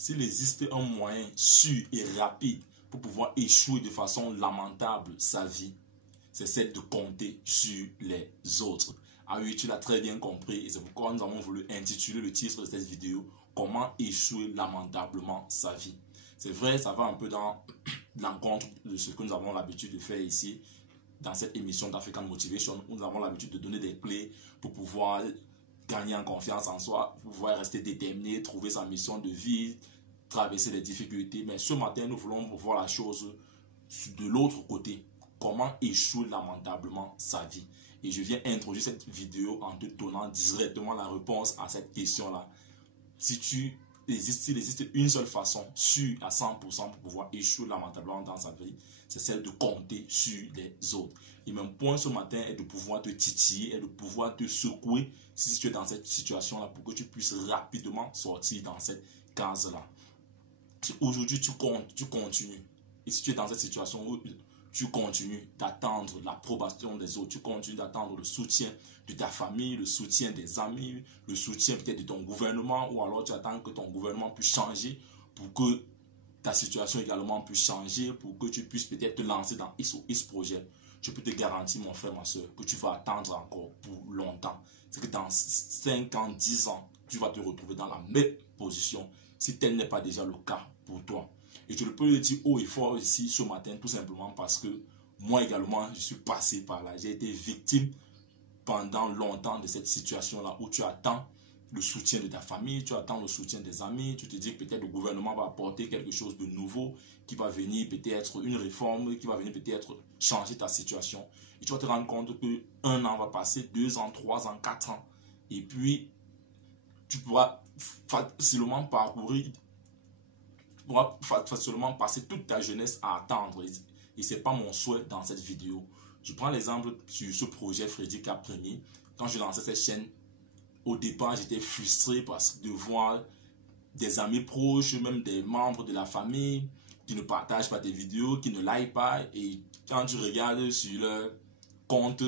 s'il existe un moyen sûr et rapide pour pouvoir échouer de façon lamentable sa vie, c'est celle de compter sur les autres. Ah oui, tu l'as très bien compris et c'est pourquoi nous avons voulu intituler le titre de cette vidéo « Comment échouer lamentablement sa vie ». C'est vrai, ça va un peu dans l'encontre de ce que nous avons l'habitude de faire ici dans cette émission d'African Motivation, où nous avons l'habitude de donner des clés pour pouvoir gagner en confiance en soi, pouvoir rester déterminé, trouver sa mission de vie, traverser les difficultés. Mais ce matin, nous voulons voir la chose de l'autre côté. Comment échouer lamentablement sa vie. Et je viens introduire cette vidéo en te donnant directement la réponse à cette question-là. S'il existe une seule façon sûre à 100% pour pouvoir échouer lamentablement dans sa vie, c'est celle de compter sur les autres. Et mon point ce matin est de pouvoir te titiller et de pouvoir te secouer si tu es dans cette situation-là pour que tu puisses rapidement sortir dans cette case-là. Si aujourd'hui tu continues, et si tu es dans cette situation où tu continues d'attendre l'approbation des autres, tu continues d'attendre le soutien de ta famille, le soutien des amis, le soutien peut-être de ton gouvernement, ou alors tu attends que ton gouvernement puisse changer pour que ta situation également puisse changer, pour que tu puisses peut-être te lancer dans X ou X projet. Je peux te garantir, mon frère, ma soeur, que tu vas attendre encore pour longtemps. C'est que dans 5 ans, 10 ans, tu vas te retrouver dans la même position si tel n'est pas déjà le cas pour toi. Et je peux le dire haut et fort ici ce matin, tout simplement parce que moi également, je suis passé par là. J'ai été victime pendant longtemps de cette situation-là où tu attends le soutien de ta famille, tu attends le soutien des amis, tu te dis que peut-être le gouvernement va apporter quelque chose de nouveau, qui va venir peut-être une réforme, qui va venir peut-être changer ta situation. Et tu vas te rendre compte que 1 an va passer, 2 ans, 3 ans, 4 ans. Et puis, tu pourras facilement facilement passer toute ta jeunesse à attendre. Et ce n'est pas mon souhait dans cette vidéo. Je prends l'exemple sur ce projet Freddy Caprini. Quand je lançais cette chaîne, au départ, j'étais frustré parce que de voir des amis proches, même des membres de la famille, qui ne partagent pas tes vidéos, qui ne like pas. Et quand tu regardes sur leur compte,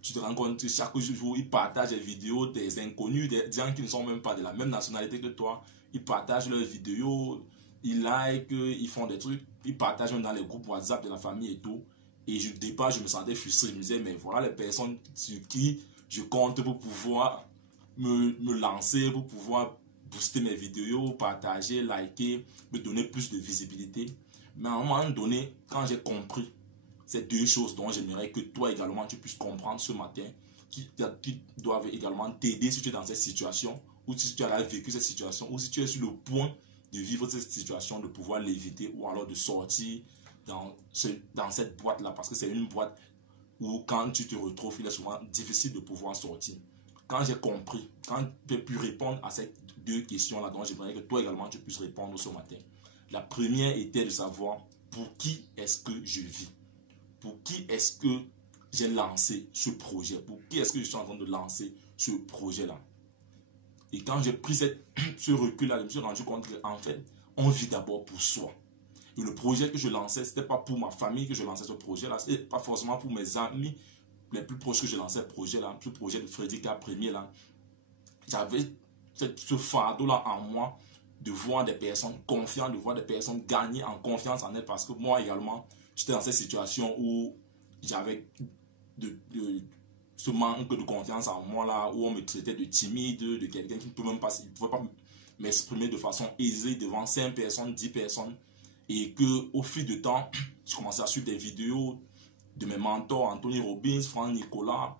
tu te rends compte que chaque jour, ils partagent des vidéos des inconnus, des gens qui ne sont même pas de la même nationalité que toi. Ils partagent leurs vidéos, ils like, ils font des trucs, ils partagent même dans les groupes WhatsApp de la famille et tout. Et au départ, je me sentais frustré. Je me disais, mais voilà les personnes sur qui je compte pour pouvoir me lancer, pour pouvoir booster mes vidéos, partager, liker, me donner plus de visibilité. Mais à un moment donné, quand j'ai compris ces deux choses dont j'aimerais que toi également tu puisses comprendre ce matin, qui doivent également t'aider si tu es dans cette situation, ou si tu as vécu cette situation, ou si tu es sur le point de vivre cette situation, de pouvoir l'éviter, ou alors de sortir dans cette boîte-là, parce que c'est une boîte où quand tu te retrouves, il est souvent difficile de pouvoir sortir. Quand j'ai compris, quand j'ai pu répondre à ces deux questions-là, dont j'aimerais que toi également tu puisses répondre ce matin. La première était de savoir pour qui est-ce que je vis, pour qui est-ce que j'ai lancé ce projet, pour qui est-ce que je suis en train de lancer ce projet-là. Et quand j'ai pris ce recul-là, je me suis rendu compte qu'en fait, on vit d'abord pour soi. Et le projet que je lançais, ce n'était pas pour ma famille que je lançais ce projet-là, ce n'était pas forcément pour mes amis les plus proches que je lançais ce projet de Freddy Caprini là. J'avais ce fardeau-là en moi de voir des personnes confiantes, de voir des personnes gagner en confiance en elles, parce que moi également, j'étais dans cette situation où j'avais ce manque de confiance en moi là, où on me traitait de timide, de quelqu'un qui ne pouvait même pas, m'exprimer de façon aisée devant 5 personnes, 10 personnes, et que au fil du temps, je commençais à suivre des vidéos de mes mentors, Anthony Robbins, Franck Nicolas,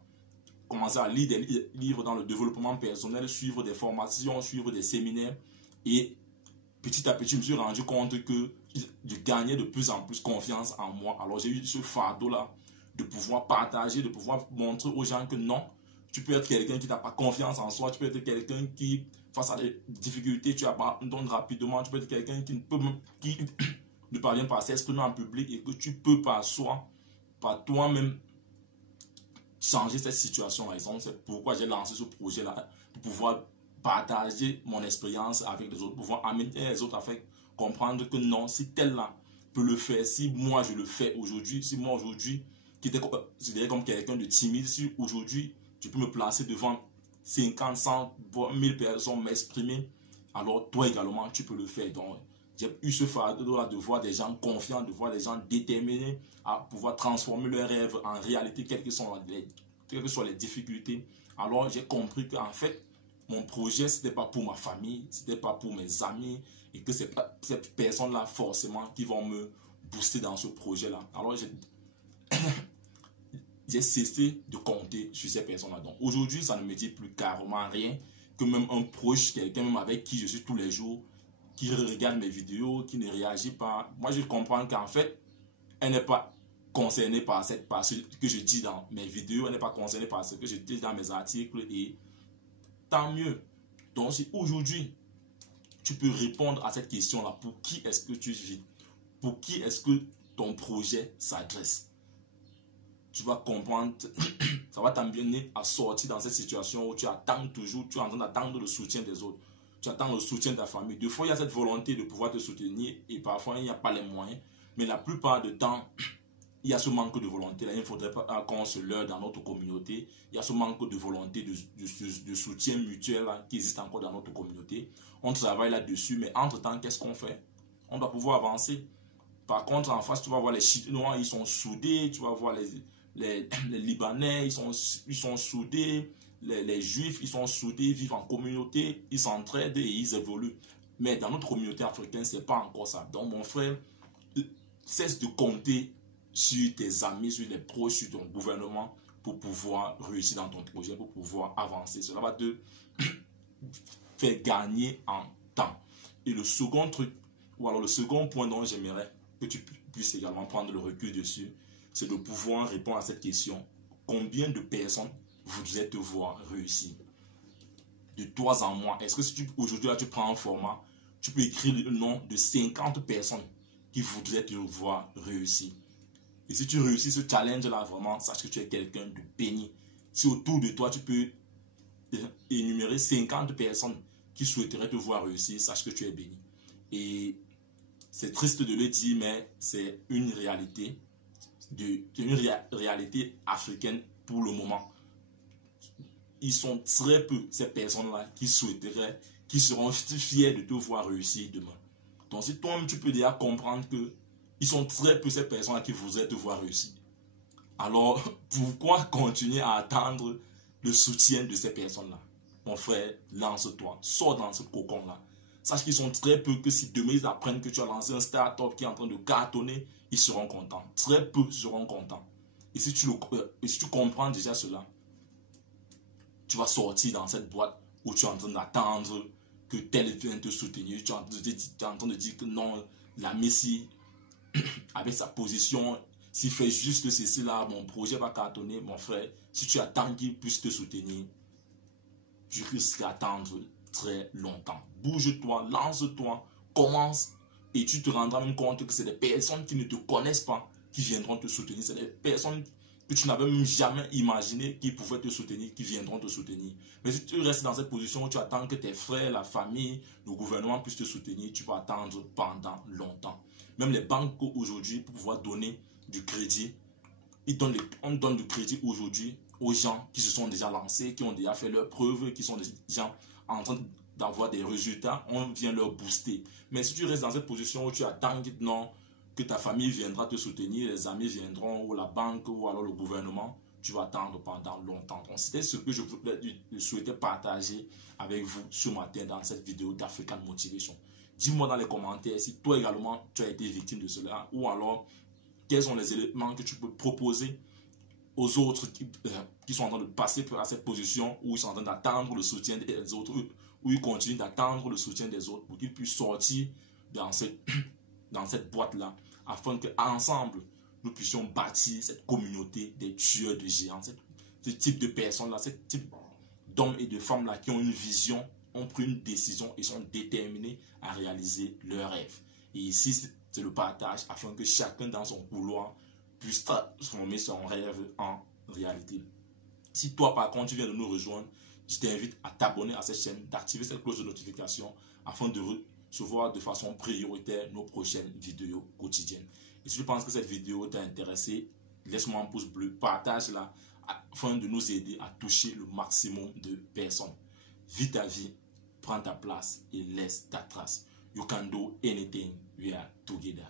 commencer à lire des livres dans le développement personnel, suivre des formations, suivre des séminaires, et petit à petit, je me suis rendu compte que je gagnais de plus en plus confiance en moi. Alors j'ai eu ce fardeau-là de pouvoir partager, de pouvoir montrer aux gens que non, tu peux être quelqu'un qui n'a pas confiance en soi, tu peux être quelqu'un qui, face à des difficultés, tu abandonnes rapidement, tu peux être quelqu'un qui ne parvient pas à s'exprimer en public et que tu peux par toi-même changer cette situation-là. C'est pourquoi j'ai lancé ce projet-là, pour pouvoir partager mon expérience avec les autres, pour pouvoir amener les autres à faire comprendre que non, si tel-là peut le faire, si moi je le fais aujourd'hui, si moi aujourd'hui, qui était comme quelqu'un de timide, si aujourd'hui je peux me placer devant 50, 100, voire 1000 personnes, m'exprimer alors toi également, tu peux le faire. Donc, j'ai eu ce fardeau-là de voir des gens confiants, de voir des gens déterminés à pouvoir transformer leurs rêves en réalité, quelles que soient les difficultés. Alors, j'ai compris qu'en fait, mon projet, ce n'était pas pour ma famille, ce n'était pas pour mes amis, et que ce n'est pas ces personnes-là forcément qui vont me booster dans ce projet-là. Alors, j'ai cessé de compter sur ces personnes-là. Donc, aujourd'hui, ça ne me dit plus carrément rien que même un proche, quelqu'un même avec qui je suis tous les jours, qui regarde mes vidéos, qui ne réagit pas. Moi, je comprends qu'en fait, elle n'est pas concernée par ce que je dis dans mes vidéos, elle n'est pas concernée par ce que je dis dans mes articles, et tant mieux. Donc, si aujourd'hui, tu peux répondre à cette question-là, pour qui est-ce que tu vis? Pour qui est-ce que ton projet s'adresse? Tu vas comprendre, ça va t'amener à sortir dans cette situation où tu attends toujours, tu es en train d'attendre le soutien des autres. Tu attends le soutien de ta famille. Des fois, il y a cette volonté de pouvoir te soutenir et parfois, il n'y a pas les moyens. Mais la plupart du temps, il y a ce manque de volonté. Là, il ne faudrait pas qu'on se leurre dans notre communauté. Il y a ce manque de volonté, de soutien mutuel là, qui existe encore dans notre communauté. On travaille là-dessus, mais entre-temps, qu'est-ce qu'on fait? On doit pouvoir avancer. Par contre, en face, tu vas voir les Chinois, ils sont soudés. Tu vas voir les Libanais, ils sont soudés. Les Juifs, ils sont soudés, vivent en communauté, ils s'entraident et ils évoluent. Mais dans notre communauté africaine, ce n'est pas encore ça. Donc, mon frère, cesse de compter sur tes amis, sur les proches, sur ton gouvernement pour pouvoir réussir dans ton projet, pour pouvoir avancer. Cela va te faire gagner en temps. Et le second truc, ou alors le second point dont j'aimerais que tu puisses également prendre le recul dessus, c'est de pouvoir répondre à cette question. Combien de personnes voudraient te voir réussir? De toi en moi. Est-ce que si aujourd'hui tu prends un format, tu peux écrire le nom de 50 personnes qui voudraient te voir réussir? Et si tu réussis ce challenge-là, vraiment, sache que tu es quelqu'un de béni. Si autour de toi, tu peux énumérer 50 personnes qui souhaiteraient te voir réussir, sache que tu es béni. Et c'est triste de le dire, mais c'est une réalité, réalité africaine pour le moment. Ils sont très peu, ces personnes-là, qui souhaiteraient, qui seront fiers de te voir réussir demain. Donc, si toi-même, tu peux déjà comprendre que ils sont très peu ces personnes-là qui voudraient te voir réussir. Alors, pourquoi continuer à attendre le soutien de ces personnes-là? Mon frère, lance-toi, sors dans ce cocon-là. Sache qu'ils sont très peu, que si demain ils apprennent que tu as lancé un start-up qui est en train de cartonner, ils seront contents. Très peu seront contents. Et si tu comprends déjà cela, tu vas sortir dans cette boîte où tu es en train d'attendre que tel vienne te soutenir. Tu es en train de dire que non, la Messi, avec sa position, s'il fait juste ceci là, mon projet va cartonner. Mon frère, si tu attends qu'il puisse te soutenir, tu risques d'attendre très longtemps. Bouge-toi, lance-toi, commence, et tu te rendras même compte que c'est des personnes qui ne te connaissent pas qui viendront te soutenir. C'est des personnes que tu n'avais même jamais imaginé qui pouvaient te soutenir, qui viendront te soutenir. Mais si tu restes dans cette position où tu attends que tes frères, la famille, le gouvernement puissent te soutenir, tu vas attendre pendant longtemps. Même les banques aujourd'hui, pour pouvoir donner du crédit, on donne du crédit aujourd'hui aux gens qui se sont déjà lancés, qui ont déjà fait leurs preuves, qui sont déjà en train d'avoir des résultats, on vient leur booster. Mais si tu restes dans cette position où tu attends que ta famille viendra te soutenir, les amis viendront, ou la banque, ou alors le gouvernement, tu vas attendre pendant longtemps. Donc, c'était ce que je souhaitais partager avec vous ce matin dans cette vidéo d'African Motivation. Dis-moi dans les commentaires si toi également tu as été victime de cela, ou alors quels sont les éléments que tu peux proposer aux autres qui sont en train de passer à cette position où ils sont en train d'attendre le soutien des autres, où ils continuent d'attendre le soutien des autres pour qu'ils puissent sortir dans cette boîte-là, afin qu'ensemble, nous puissions bâtir cette communauté des tueurs de géants, ce type de personnes-là, ce type d'hommes et de femmes-là qui ont une vision, ont pris une décision et sont déterminés à réaliser leurs rêves. Et ici, c'est le partage afin que chacun dans son couloir puisse transformer son rêve en réalité. Si toi, par contre, tu viens de nous rejoindre, je t'invite à t'abonner à cette chaîne, d'activer cette cloche de notification afin de recevoir de façon prioritaire nos prochaines vidéos quotidiennes. Et si tu penses que cette vidéo t'a intéressé, laisse-moi un pouce bleu, partage-la afin de nous aider à toucher le maximum de personnes. Vis ta vie, prends ta place et laisse ta trace. You can do anything, we are together.